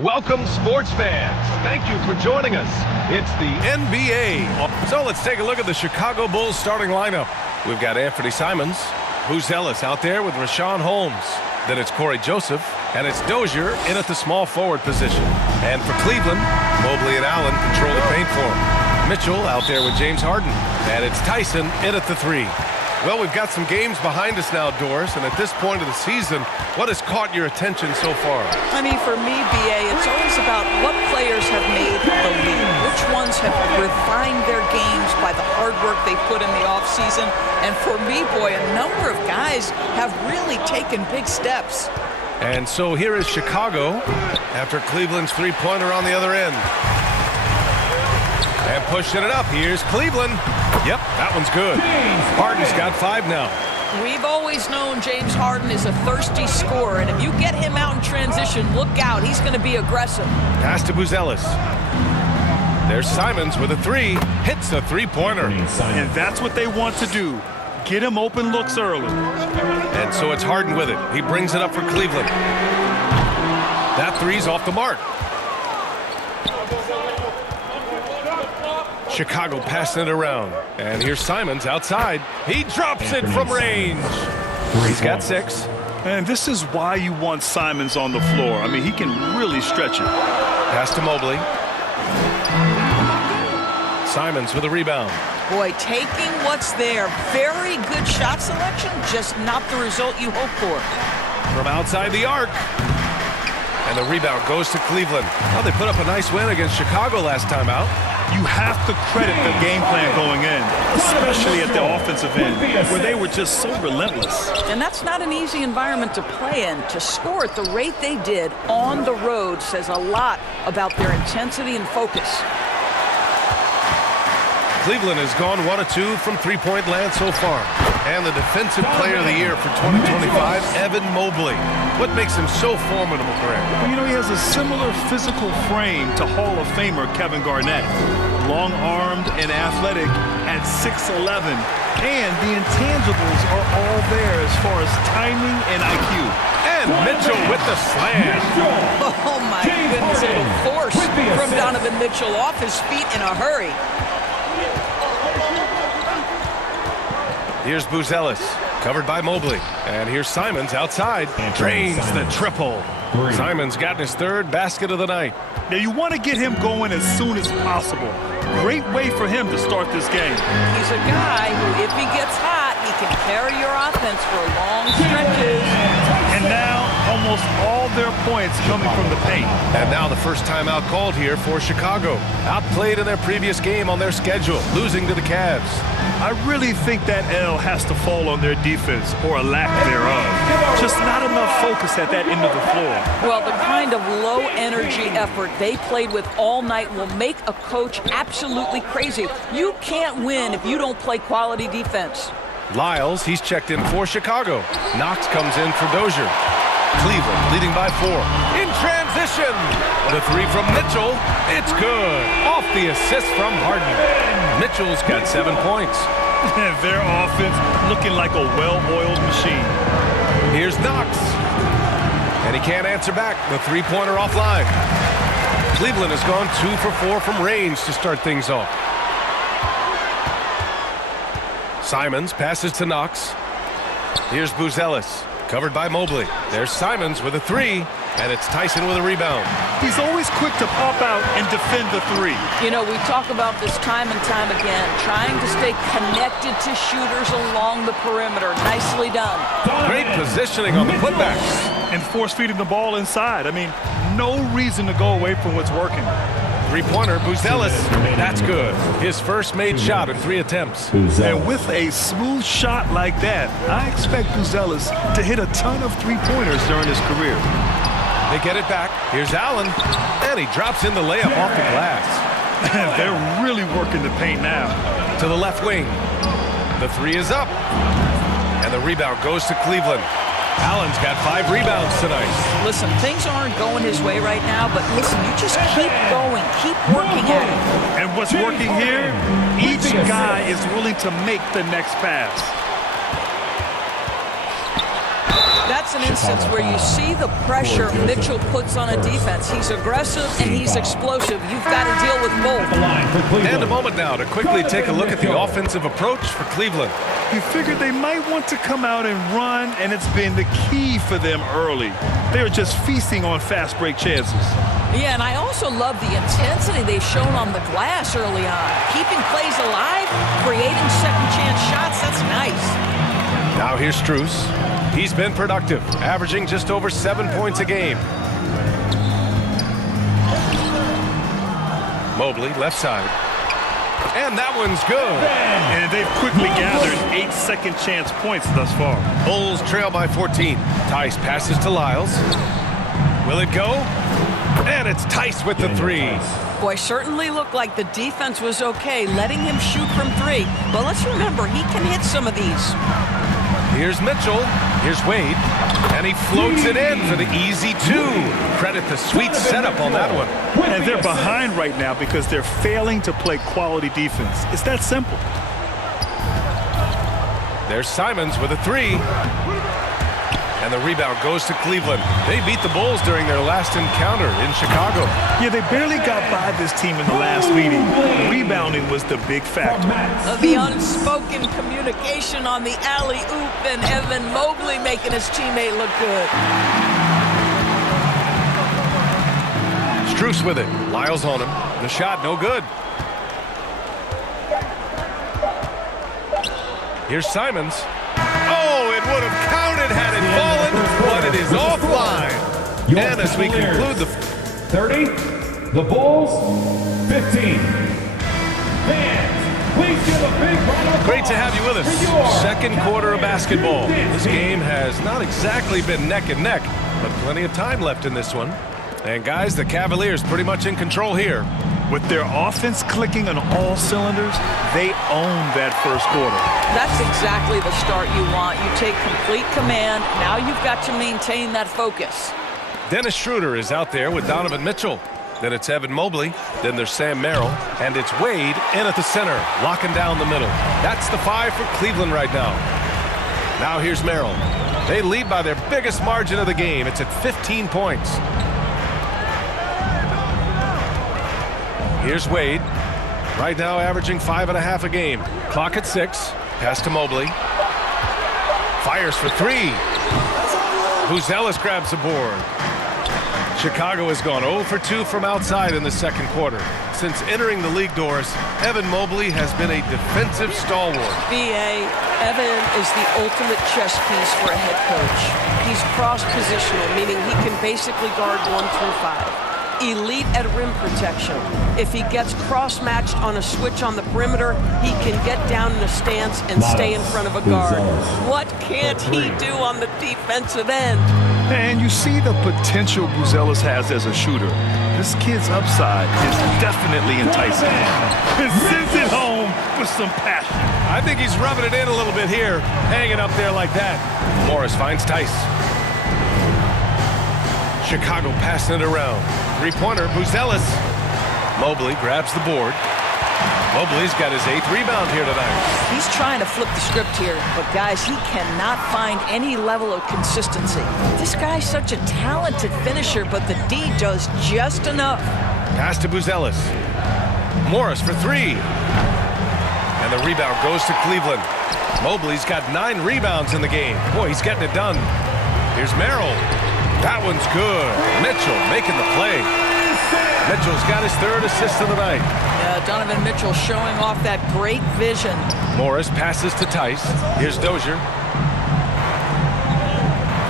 Welcome, sports fans. Thank you for joining us. It's the NBA. So let's take a look at the Chicago Bulls starting lineup. We've got Anthony Simons, Buzelis out there with Richaun Holmes. Then it's Corey Joseph, and it's Dozier in at the small forward position. And for Cleveland, Mobley and Allen control the paint for him. Mitchell out there with James Harden, and it's Tyson in at the 3. Well, we've got some games behind us now, Doris, and at this point of the season, what has caught your attention so far? I mean, for me, B.A., it's always about what players have made the leap. Which ones have refined their games by the hard work they put in the offseason. And for me, boy, a number of guys have really taken big steps. And so here is Chicago after Cleveland's three-pointer on the other end. And pushing it up, here's Cleveland. Yep, that one's good. Harden's got 5 now. We've always known James Harden is a thirsty scorer, and if you get him out in transition, look out. He's going to be aggressive. Pass to Buzelis. There's Simons with a 3. Hits a three-pointer. And that's what they want to do. Get him open looks early. And so it's Harden with it. He brings it up for Cleveland. That 3's off the mark. Chicago passing it around. And here's Simons outside. He drops it from range. He's got 6. And this is why you want Simons on the floor. I mean, he can really stretch it. Pass to Mobley. Simons with a rebound. Boy, taking what's there. Very good shot selection, just not the result you hope for. From outside the arc. And the rebound goes to Cleveland. Well, they put up a nice win against Chicago last time out. You have to credit the game plan going in, especially at the offensive end, where they were just so relentless. And that's not an easy environment to play in. To score at the rate they did on the road says a lot about their intensity and focus. Cleveland has gone 1 of 2 from three-point land so far. And the Defensive Player of the Year for 2025, Evan Mobley. What makes him so formidable, Greg? Well, you know, he has a similar physical frame to Hall of Famer Kevin Garnett. Long-armed and athletic at 6'11". And the intangibles are all there as far as timing and IQ. And Mitchell with the slam. Oh, my goodness, a little force from Donovan Mitchell off his feet in a hurry. Here's Buzelis, covered by Mobley. And here's Simons outside. Drains the triple. Simons got his 3rd basket of the night. Now, you want to get him going as soon as possible. Great way for him to start this game. He's a guy who, if he gets hot, he can carry your offense for long stretches. And now, almost all their points coming from the paint. And now the first timeout called here for Chicago. Outplayed in their previous game on their schedule, losing to the Cavs. I really think that L has to fall on their defense, or a lack thereof. Just not enough focus at that end of the floor. Well, the kind of low-energy effort they played with all night will make a coach absolutely crazy. You can't win if you don't play quality defense. Lyles, he's checked in for Chicago. Knox comes in for Dozier. Cleveland leading by 4. In transition. The 3 from Mitchell. It's good. Off the assist from Harden. Mitchell's got 7 points. Their offense looking like a well-oiled machine. Here's Knox. And he can't answer back. The three-pointer offline. Cleveland has gone 2 for 4 from range to start things off. Simons passes to Knox. Here's Buzelis, covered by Mobley. There's Simons with a 3, and it's Tyson with a rebound. He's always quick to pop out and defend the 3. You know, we talk about this time and time again, trying to stay connected to shooters along the perimeter. Nicely done. Great positioning on the putbacks. And force-feeding the ball inside. I mean, no reason to go away from what's working. Three-pointer, Buzelis. That's good. His first made shot in 3 attempts. And with a smooth shot like that, I expect Buzelis to hit a ton of three-pointers during his career. They get it back. Here's Allen. And he drops in the layup off the glass. They're really working the paint now. To the left wing. The 3 is up. And the rebound goes to Cleveland. Allen's got 5 rebounds tonight. Listen, things aren't going his way right now, but listen, you just keep going, keep working at it. And what's working here, each guy is willing to make the next pass. That's that's an instance where you see the pressure Mitchell puts on a defense. He's aggressive and he's explosive. You've got to deal with both. And a moment now to quickly take a look at the offensive approach for Cleveland. You figured they might want to come out and run, and it's been the key for them early. They're just feasting on fast break chances. Yeah, and I also love the intensity they've shown on the glass early on. Keeping plays alive, creating second chance shots, that's nice. Now here's Strus. He's been productive, averaging just over 7 points a game. Mobley, left side. And that one's good. And they've quickly gathered 8 second chance points thus far. Bulls trail by 14. Tice passes to Lyles. Will it go? And it's Tice with the three. Boy, certainly looked like the defense was okay, letting him shoot from three. But let's remember, he can hit some of these. Here's Mitchell. Here's Wade. And he floats it in for the easy two. Credit the sweet setup on that one. And they're behind right now because they're failing to play quality defense. It's that simple. There's Simons with a three. And the rebound goes to Cleveland. They beat the Bulls during their last encounter in Chicago. Yeah, they barely got by this team in the last meeting. Rebounding was the big factor. The unspoken communication on the alley-oop and Evan Mobley making his teammate look good. Strus with it. Lyles on him. The shot, no good. Here's Simons. Oh, it would have counted had it fallen, but it is offline. And as we conclude the 30, the Bulls 15. Fans, please give a big round of applause. Great to have you with us. Second quarter of basketball. This game has not exactly been neck and neck, but plenty of time left in this one. And guys, the Cavaliers pretty much in control here. With their offense clicking on all cylinders, they own that first quarter. That's exactly the start you want. You take complete command. Now you've got to maintain that focus. Dennis Schroeder is out there with Donovan Mitchell. Then it's Evan Mobley. Then there's Sam Merrill. And it's Wade in at the center, locking down the middle. That's the five for Cleveland right now. Now here's Merrill. They lead by their biggest margin of the game. It's at 15 points. Here's Wade. Right now averaging 5.5 a game. Clock at 6. Pass to Mobley. Fires for three. Buzelis grabs the board. Chicago has gone 0 for 2 from outside in the second quarter. Since entering the league doors, Evan Mobley has been a defensive stalwart. B.A., Evan is the ultimate chess piece for a head coach. He's cross-positional, meaning he can basically guard 1 through 5. Elite at rim protection. If he gets cross-matched on a switch on the perimeter, he can get down in a stance and stay in front of a guard. What can't he do on the defensive end? And you see the potential Buzelis has as a shooter. This kid's upside is definitely enticing. And sends it home with some passion. I think he's rubbing it in a little bit here, hanging up there like that. Morris finds Tice. Chicago passing it around. Three-pointer, Buzelis. Mobley grabs the board. Mobley's got his 8th rebound here tonight. He's trying to flip the script here, but guys, he cannot find any level of consistency. This guy's such a talented finisher, but the D does just enough. Pass to Buzelis. Morris for three. And the rebound goes to Cleveland. Mobley's got 9 rebounds in the game. Boy, he's getting it done. Here's Merrill. That one's good. Mitchell making the play. Mitchell's got his 3rd assist of the night. Donovan Mitchell showing off that great vision. Morris passes to Tice. Here's Dozier.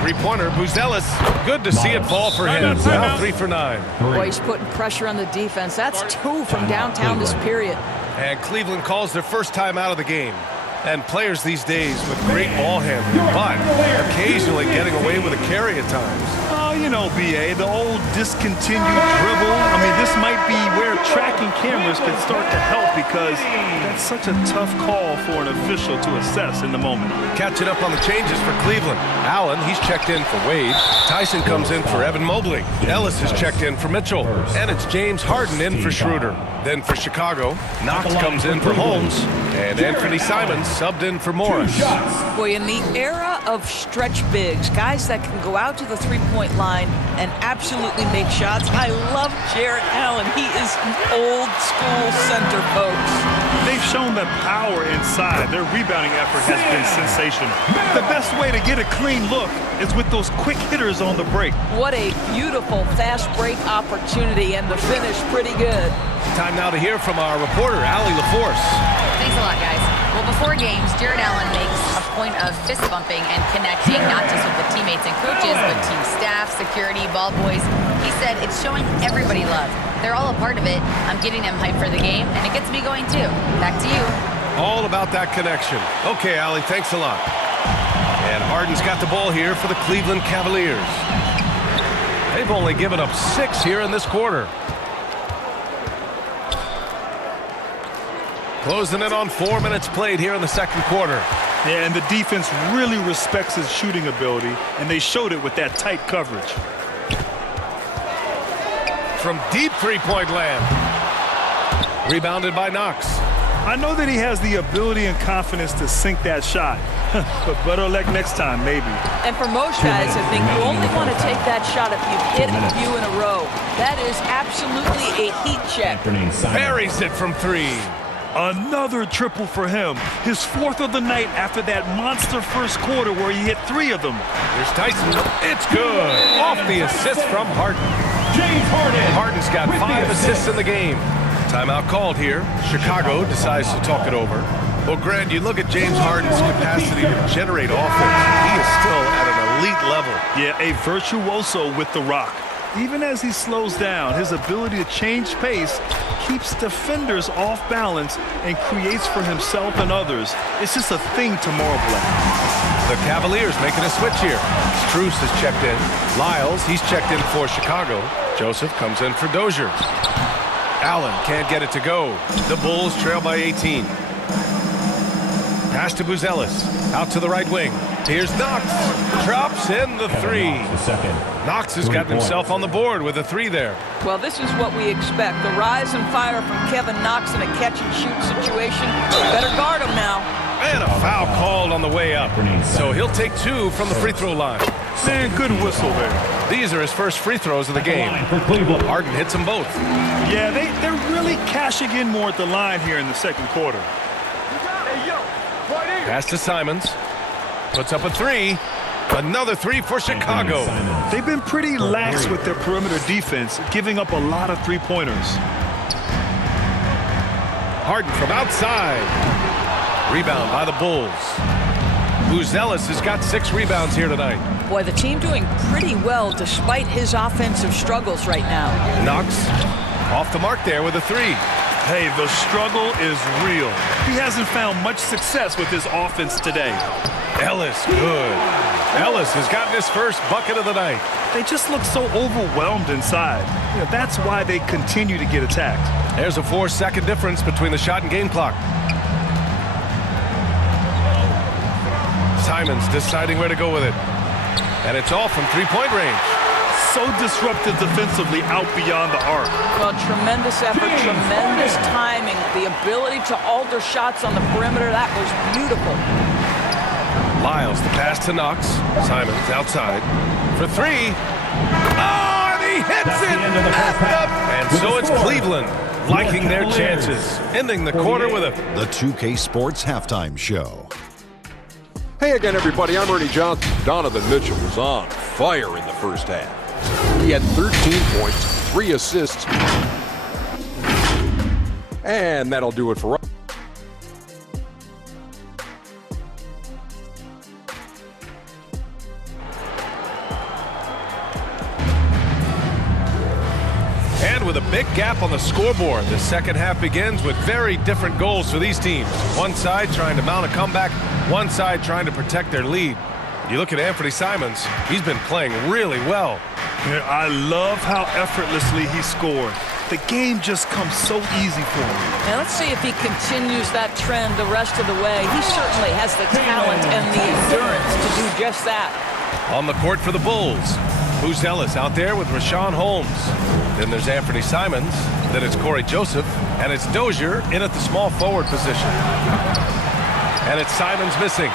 Three-pointer, Buzelis. Good to see it fall for him. Now 3 for 9. Boy, he's putting pressure on the defense. That's 2 from downtown this period. And Cleveland calls their first time out of the game. And players these days with great ball handling, but occasionally getting away with a carry at times. Oh, you know, B.A., the old discontinued dribble. I mean, this might be where tracking cameras can start to help because that's such a tough call for an official to assess in the moment. Catching up on the changes for Cleveland. Allen, he's checked in for Wade. Tyson comes in for Evan Mobley. Ellis is checked in for Mitchell. And it's James Harden in for Schroeder. Then for Chicago, Knox comes in for Holmes. And Anthony Simons subbed in for Morris. Boy, in the era of stretch bigs, guys that can go out to the three-point line and absolutely make shots. I love Jarrett Allen. He is an old-school center, folks. They've shown that power inside. Their rebounding effort has been sensational. The best way to get a clean look is with those quick hitters on the break. What a beautiful fast break opportunity, and the finish pretty good. Time now to hear from our reporter, Allie LaForce. Thanks a lot, guys. Well, before games, Jarrett Allen makes a point of fist bumping and connecting, not just with the teammates and coaches, but team staff, security, ball boys. He said it's showing everybody love. They're all a part of it. I'm getting them hyped for the game, and it gets me going too. Back to you. All about that connection. Okay, Allie, thanks a lot. And Harden's got the ball here for the Cleveland Cavaliers. They've only given up 6 here in this quarter. Closing in on 4 minutes played here in the second quarter. Yeah, and the defense really respects his shooting ability, and they showed it with that tight coverage. From deep three-point land. Rebounded by Knox. I know that he has the ability and confidence to sink that shot, but better luck next time, maybe. And for most guys, I think you only want to take that shot if you hit a few in a row. That is absolutely a heat check. Buries it from 3. Another triple for him. His 4th of the night after that monster first quarter where he hit 3 of them. Here's Tyson. It's good. Off the assist from Harden. James Harden. Harden's got 5 assists in the game. Timeout called here. Chicago decides to talk it over. Well, Grant, you look at James Harden's capacity to generate offense. He is still at an elite level. Yeah, a virtuoso with the rock. Even as he slows down, his ability to change pace keeps defenders off balance and creates for himself and others. It's just a thing to marvel at. The Cavaliers making a switch here. Strus has checked in. Lyles, he's checked in for Chicago. Joseph comes in for Dozier. Allen can't get it to go. The Bulls trail by 18. Pass to Buzelis. Out to the right wing. Here's Knox. Drops in the 3. Knox has gotten himself on the board with a 3 there. Well, this is what we expect. The rise and fire from Kevin Knox in a catch-and-shoot situation. Better guard him now. And a foul called on the way up. So he'll take 2 from the free throw line. Man, good whistle there. These are his first free throws of the game. Harden hits them both. Yeah, they're really cashing in more at the line here in the second quarter. Pass to Simons. Puts up a 3. Another 3 for Chicago. They've been pretty lax with their perimeter defense, giving up a lot of three-pointers. Harden from outside. Rebound by the Bulls. Buzelis has got 6 rebounds here tonight. Boy, the team doing pretty well despite his offensive struggles right now. Knox off the mark there with a 3. Hey, the struggle is real. He hasn't found much success with his offense today. Ellis, good. Ellis has gotten his first bucket of the night. They just look so overwhelmed inside. You know, that's why they continue to get attacked. There's a 4-second difference between the shot and game clock. Simons deciding where to go with it. And it's off from three-point range. So disruptive defensively out beyond the arc. Well, tremendous effort, tremendous timing. The ability to alter shots on the perimeter, that was beautiful. Lyles, the pass to Knox. Simons outside for 3. Oh, and he hits it! And so it's Cleveland liking their chances, ending the quarter with a... The 2K Sports Halftime Show. Hey again, everybody. I'm Ernie Johnson. Donovan Mitchell was on fire in the first half. He had 13 points, 3 assists. And that'll do it for us. And with a big gap on the scoreboard, the second half begins with very different goals for these teams. One side trying to mount a comeback, one side trying to protect their lead. You look at Anthony Simons, he's been playing really well. Yeah, I love how effortlessly he scored. The game just comes so easy for him. Now let's see if he continues that trend the rest of the way. He certainly has the talent and the endurance to do just that. On the court for the Bulls, Buzelis out there with Rashawn Holmes. Then there's Anthony Simons. Then it's Corey Joseph. And it's Dozier in at the small forward position. And it's Simons missing.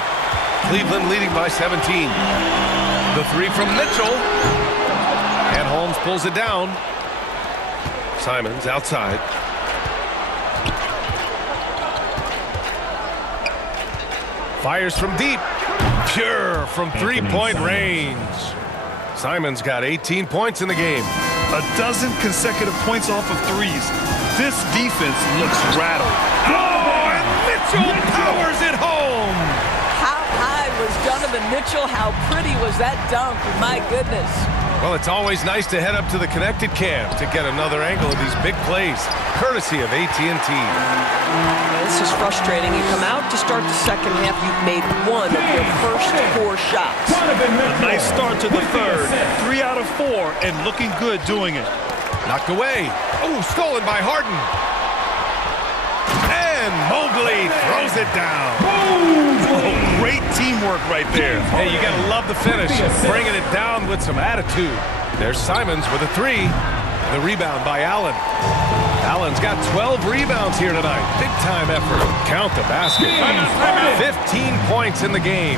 Cleveland leading by 17. The three from Mitchell. And Holmes pulls it down. Simons outside. Fires from deep. Pure from three-point range. Simons got 18 points in the game. A dozen consecutive points off of threes. This defense looks rattled. Oh, and Mitchell powers it home. How high was Donovan Mitchell? How pretty was that dunk? My goodness. Well, it's always nice to head up to the connected cam to get another angle of these big plays, courtesy of AT&T. This is frustrating. You come out to start the second half, you've made one of your first 4 shots. A nice start to the third. 3 out of 4, and looking good doing it. Knocked away. Oh, stolen by Harden. And Mobley throws it down. Oh, great teamwork right there. Hey, you got to love the finish. Bringing it down with some attitude. There's Simons with a 3. The rebound by Allen. Allen's got 12 rebounds here tonight. Big-time effort. Count the basket. 15 points in the game.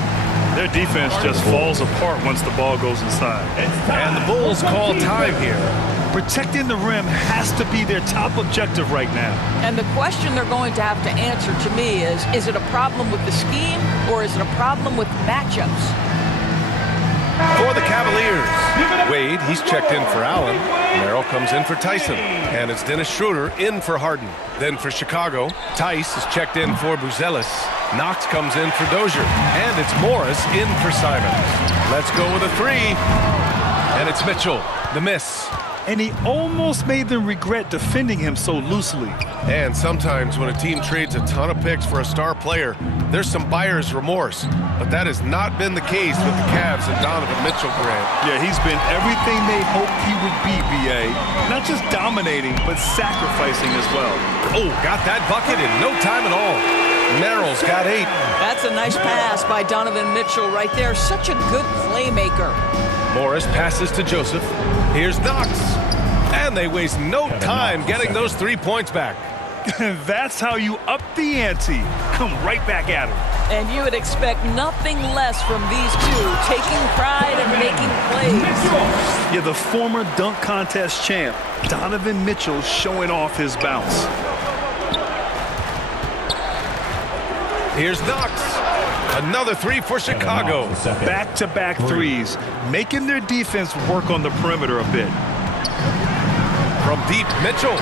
Their defense just falls apart once the ball goes inside. And the Bulls call time here. Protecting the rim has to be their top objective right now. And the question they're going to have to answer to me is it a problem with the scheme or is it a problem with matchups? For the Cavaliers, Wade, he's checked in for Allen. Merrill comes in for Tyson. And it's Dennis Schroeder in for Harden. Then for Chicago, Tice is checked in for Buzelis. Knox comes in for Dozier. And it's Morris in for Simons. Let's go with a 3. And it's Mitchell, the miss. And he almost made them regret defending him so loosely. And sometimes when a team trades a ton of picks for a star player, there's some buyer's remorse. But that has not been the case with the Cavs and Donovan Mitchell, Grant. Yeah, he's been everything they hoped he would be, B.A. Not just dominating, but sacrificing as well. Oh, got that bucket in no time at all. Merrill's got 8. That's a nice pass by Donovan Mitchell right there. Such a good playmaker. Morris passes to Joseph. Here's Knox. And they waste no time getting those 3 points back. That's how you up the ante. Come right back at him. And you would expect nothing less from these two, taking pride and making plays. Yeah, the former dunk contest champ, Donovan Mitchell, showing off his bounce. Here's Knox. Another 3 for Chicago. Back-to-back threes, making their defense work on the perimeter a bit. From deep, Mitchell.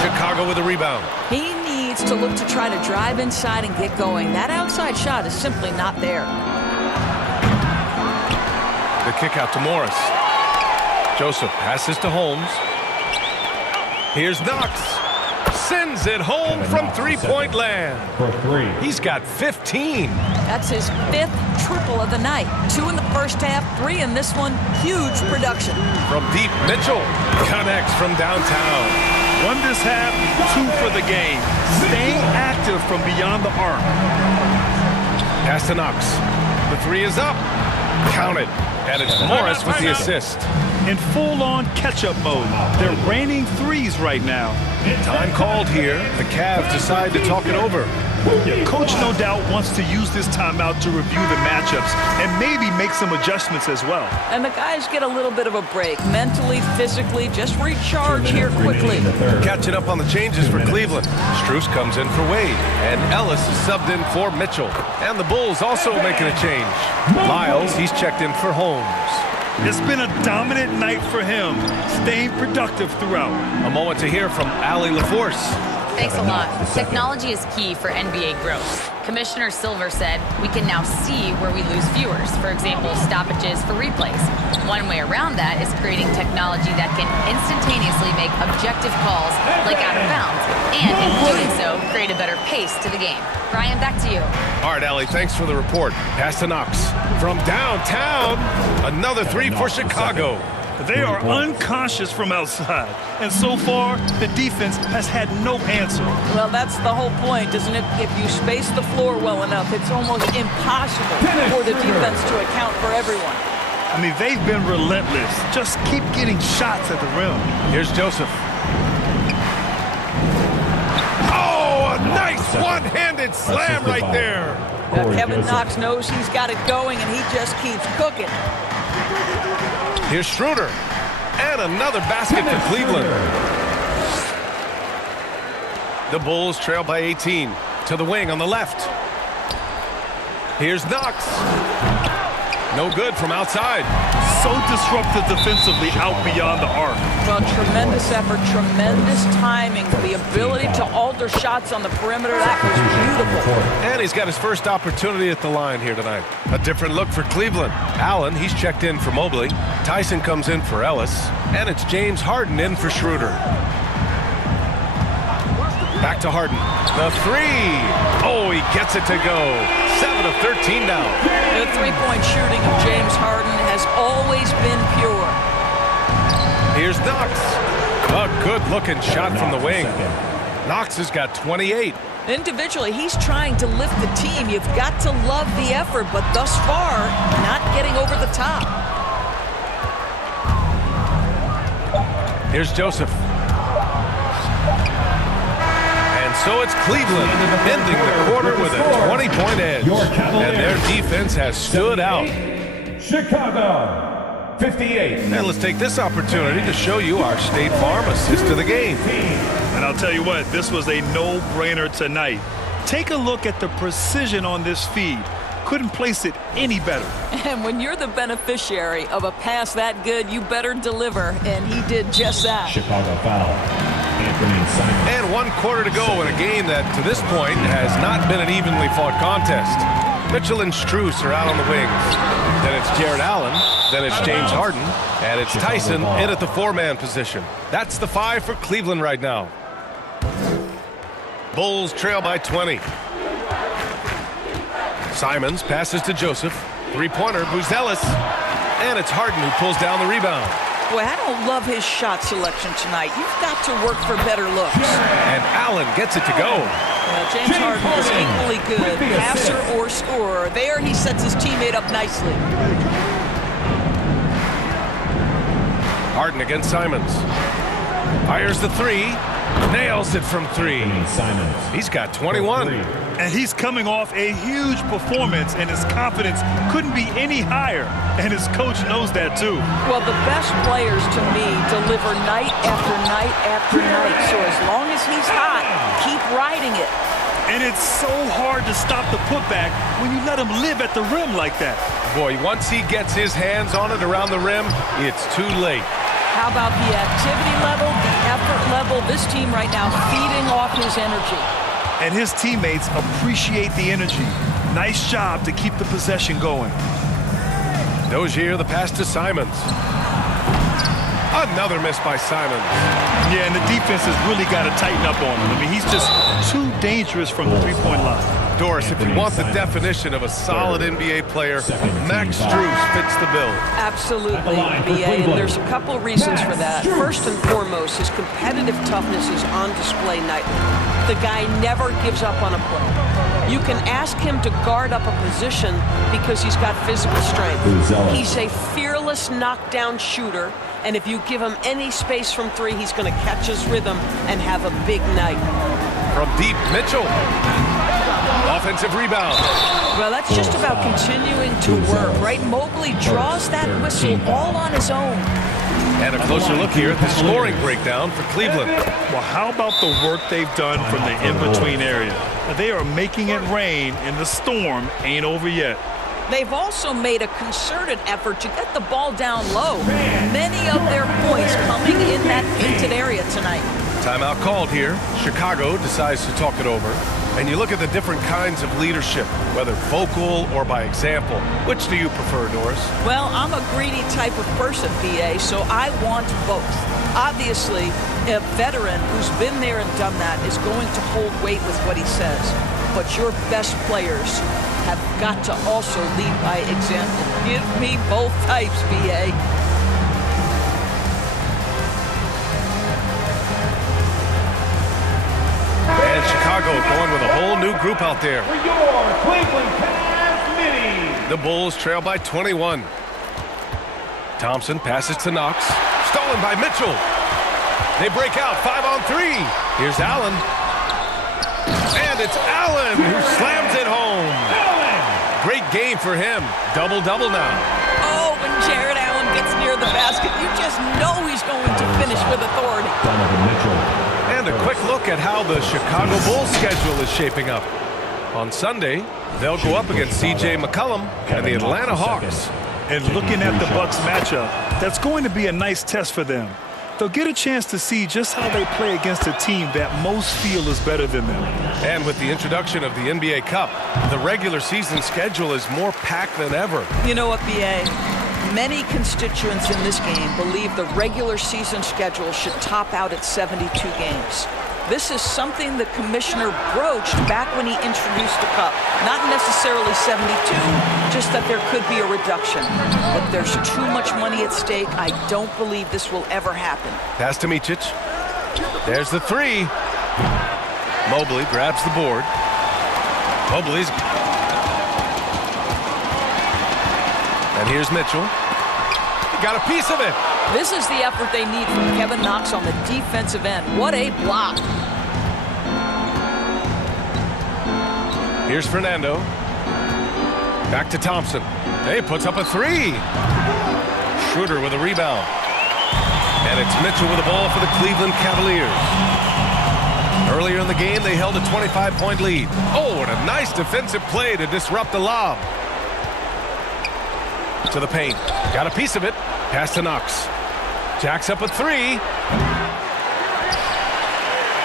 Chicago with a rebound. He needs to look to try to drive inside and get going. That outside shot is simply not there. The kick out to Morris. Joseph passes to Holmes. Here's Knox. Sends it home from three-point land. For 3. He's got 15. That's his 5th triple of the night. 2 in the first half, 3 in this one. Huge production. From deep, Mitchell connects from downtown. 1 this half, 2 for the game. Staying active from beyond the arc. Pass to Knox. The 3 is up. Count it. And it's Morris with the assist. In full-on catch-up mode. They're raining threes right now. Time called here. The Cavs decide to talk it over. Yeah, Coach no doubt wants to use this timeout to review the matchups and maybe make some adjustments as well. And the guys get a little bit of a break. Mentally, physically, just recharge here quickly. Catching up on the changes for Cleveland. Strus comes in for Wade. And Ellis is subbed in for Mitchell. And the Bulls also making a change. Miles, he's checked in for Holmes. It's been a dominant night for him, staying productive throughout. A moment to hear from Allie LaForce. Thanks a lot. Technology is key for NBA growth. Commissioner Silver said we can now see where we lose viewers. For example, stoppages for replays. One way around that is creating technology that can instantaneously make objective calls like out of bounds, and in doing so, create a better pace to the game. Brian, back to you. All right, Allie, thanks for the report. Pass to Knox. From downtown, another 3 for Chicago. They are unconscious from outside, and so far, the defense has had no answer. Well, that's the whole point, isn't it? If you space the floor well enough, it's almost impossible for the defense to account for everyone. I mean, they've been relentless. Just keep getting shots at the rim. Here's Joseph. Oh, a nice One-handed slam right there. Kevin Knox knows he's got it going, and he just keeps cooking. Here's Schroeder. And another basket for Cleveland. The Bulls trail by 18. To the wing on the left. Here's Knox. No good from outside. So disruptive defensively out beyond the arc. Well, tremendous effort, tremendous timing, the ability to alter shots on the perimeter. That was beautiful. And he's got his first opportunity at the line here tonight. A different look for Cleveland. Allen, he's checked in for Mobley. Tyson comes in for Ellis. And it's James Harden in for Schroeder. Back to Harden. The three. Oh, he gets it to go. 7 of 13 now. The three-point shooting of James Harden has always been pure. Here's Knox. A good-looking shot from the wing. Knox has got 28. Individually, he's trying to lift the team. You've got to love the effort, but thus far, not getting over the top. Here's Joseph. And so it's Cleveland ending the quarter with a 20-point edge. And their defense has stood out. Chicago, 58. And let's take this opportunity to show you our State Farm assist to the game. And I'll tell you what, this was a no-brainer tonight. Take a look at the precision on this feed. Couldn't place it any better. And when you're the beneficiary of a pass that good, you better deliver, and he did just that. Chicago foul. Anthony Simons. And 1 quarter to go in a game that, to this point, has not been an evenly fought contest. Mitchell and Strus are out on the wings. Then it's Jared Allen. Then it's James Harden. And it's Tyson in at the 4-man position. That's the 5 for Cleveland right now. Bulls trail by 20. Simons passes to Joseph. Three-pointer, Buzelis. And it's Harden who pulls down the rebound. Boy, I don't love his shot selection tonight. You've got to work for better looks. And Allen gets it to go. Well, James Harden is equally good, passer or scorer. There he sets his teammate up nicely. Harden against Simons. Fires the three. Nails it from 3. He's got 21. And he's coming off a huge performance, and his confidence couldn't be any higher. And his coach knows that, too. Well, the best players, to me, deliver night after night after night. So as long as he's hot, keep riding it. And it's so hard to stop the putback when you let him live at the rim like that. Boy, once he gets his hands on it around the rim, it's too late. How about the activity level, the effort level? This team right now feeding off his energy. And his teammates appreciate the energy. Nice job to keep the possession going. Dozier, the pass to Simons. Another miss by Simons. Yeah, and the defense has really got to tighten up on him. I mean, he's just too dangerous from the three-point line. Doris, if you want the definition of a solid NBA player, Max Strus fits the bill. Absolutely, BA, and there's a couple of reasons for that. First and foremost, his competitive toughness is on display nightly. The guy never gives up on a play. You can ask him to guard up a position because he's got physical strength. He's a fearless knockdown shooter, and if you give him any space from 3, he's going to catch his rhythm and have a big night. From deep, Mitchell. Offensive rebound. Well, that's just about continuing to work, right? Mobley draws that whistle all on his own. And a closer look here at the scoring breakdown for Cleveland. Well, how about the work they've done from the in-between area? They are making it rain, and the storm ain't over yet. They've also made a concerted effort to get the ball down low. Many of their points coming in that painted area tonight. Timeout called here. Chicago decides to talk it over. And you look at the different kinds of leadership, whether vocal or by example. Which do you prefer, Doris? Well, I'm a greedy type of person, BA, so I want both. Obviously, a veteran who's been there and done that is going to hold weight with what he says. But your best players have got to also lead by example. Give me both types, BA. And Chicago going with a whole new group out there. For your Cleveland Cavs mini. The Bulls trail by 21. Thompson passes to Knox. Stolen by Mitchell. They break out 5-on-3. Here's Allen. And it's Allen who slams it home. Great game for him. Double-double now. Oh, when Jared Allen gets near the basket, you just know he's going to finish with authority. Donovan Mitchell. And a quick look at how the Chicago Bulls schedule is shaping up. On Sunday, they'll go up against C.J. McCollum and the Atlanta Hawks. And looking at the Bucks matchup, that's going to be a nice test for them. They'll get a chance to see just how they play against a team that most feel is better than them. And with the introduction of the NBA Cup, the regular season schedule is more packed than ever. You know what, B.A.? Many constituents in this game believe the regular season schedule should top out at 72 games. This is something the commissioner broached back when he introduced the Cup. Not necessarily 72, just that there could be a reduction. But there's too much money at stake. I don't believe this will ever happen. Pass to Micic. There's the three. Mobley grabs the board. Mobley's. And here's Mitchell. Got a piece of it. This is the effort they need from Kevin Knox on the defensive end. What a block. Here's Fernando. Back to Thompson. Hey, puts up a three. Schroeder with a rebound. And it's Mitchell with the ball for the Cleveland Cavaliers. Earlier in the game, they held a 25-point lead. Oh, and a nice defensive play to disrupt the lob. To the paint. Got a piece of it. Pass to Knox. Jacks up a three.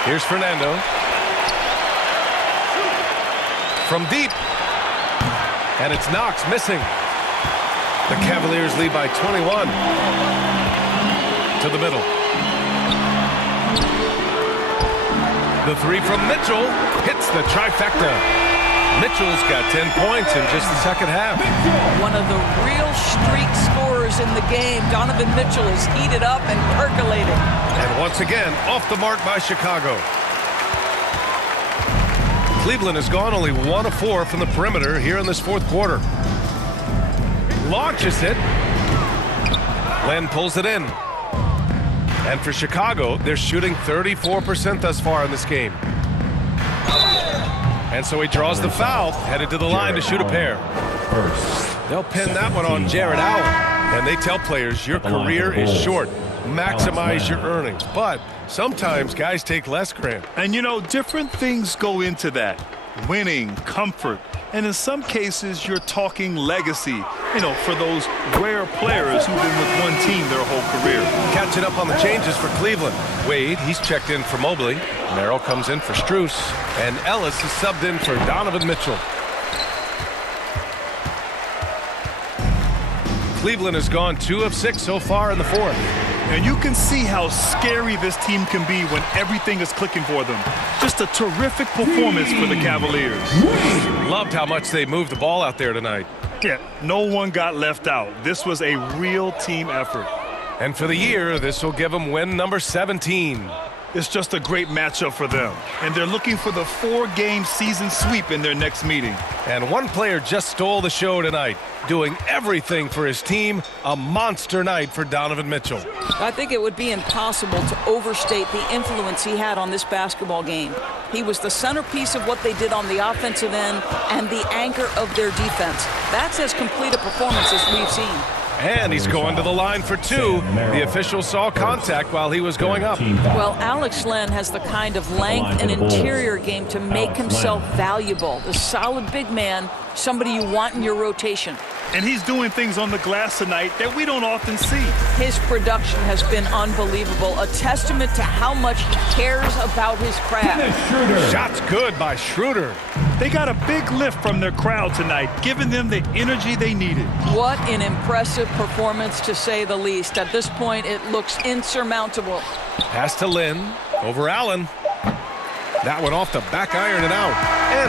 Here's Fernando. From deep. And it's Knox missing. The Cavaliers lead by 21. To the middle. The three from Mitchell hits the trifecta. Mitchell's got 10 points in just the second half. One of the real streak scorers in the game. Donovan Mitchell is heated up and percolated. And once again, off the mark by Chicago. Cleveland has gone only 1 of 4 from the perimeter here in this fourth quarter. Launches it. Len pulls it in. And for Chicago, they're shooting 34% thus far in this game. And so he draws the foul, headed to the line to shoot a pair. They'll pin that one on Jared Allen. And they tell players, your career is short. Maximize your earnings. But sometimes guys take less, Grant. And you know, different things go into that. Winning, comfort, and in some cases, you're talking legacy, you know, for those rare players who've been with one team their whole career. Catching up on the changes for Cleveland. Wade, he's checked in for Mobley. Merrill comes in for Strus. And Ellis is subbed in for Donovan Mitchell. Cleveland has gone 2 of 6 so far in the fourth. And you can see how scary this team can be when everything is clicking for them. Just a terrific performance for the Cavaliers. Loved how much they moved the ball out there tonight. Yeah, no one got left out. This was a real team effort. And for the year, this will give them win number 17. It's just a great matchup for them. And they're looking for the 4-game season sweep in their next meeting. And one player just stole the show tonight, doing everything for his team. A monster night for Donovan Mitchell. I think it would be impossible to overstate the influence he had on this basketball game. He was the centerpiece of what they did on the offensive end and the anchor of their defense. That's as complete a performance as we've seen. And he's going to the line for 2. The official saw contact while he was going up. Well, Alex Len has the kind of length and interior game to make himself valuable. A solid big man, somebody you want in your rotation. And he's doing things on the glass tonight that we don't often see. His production has been unbelievable, a testament to how much he cares about his craft. Shots good by Schroeder. They got a big lift from their crowd tonight, giving them the energy they needed. What an impressive performance, to say the least. At this point, it looks insurmountable. Pass to Lynn over Allen. That one off the back iron and out. And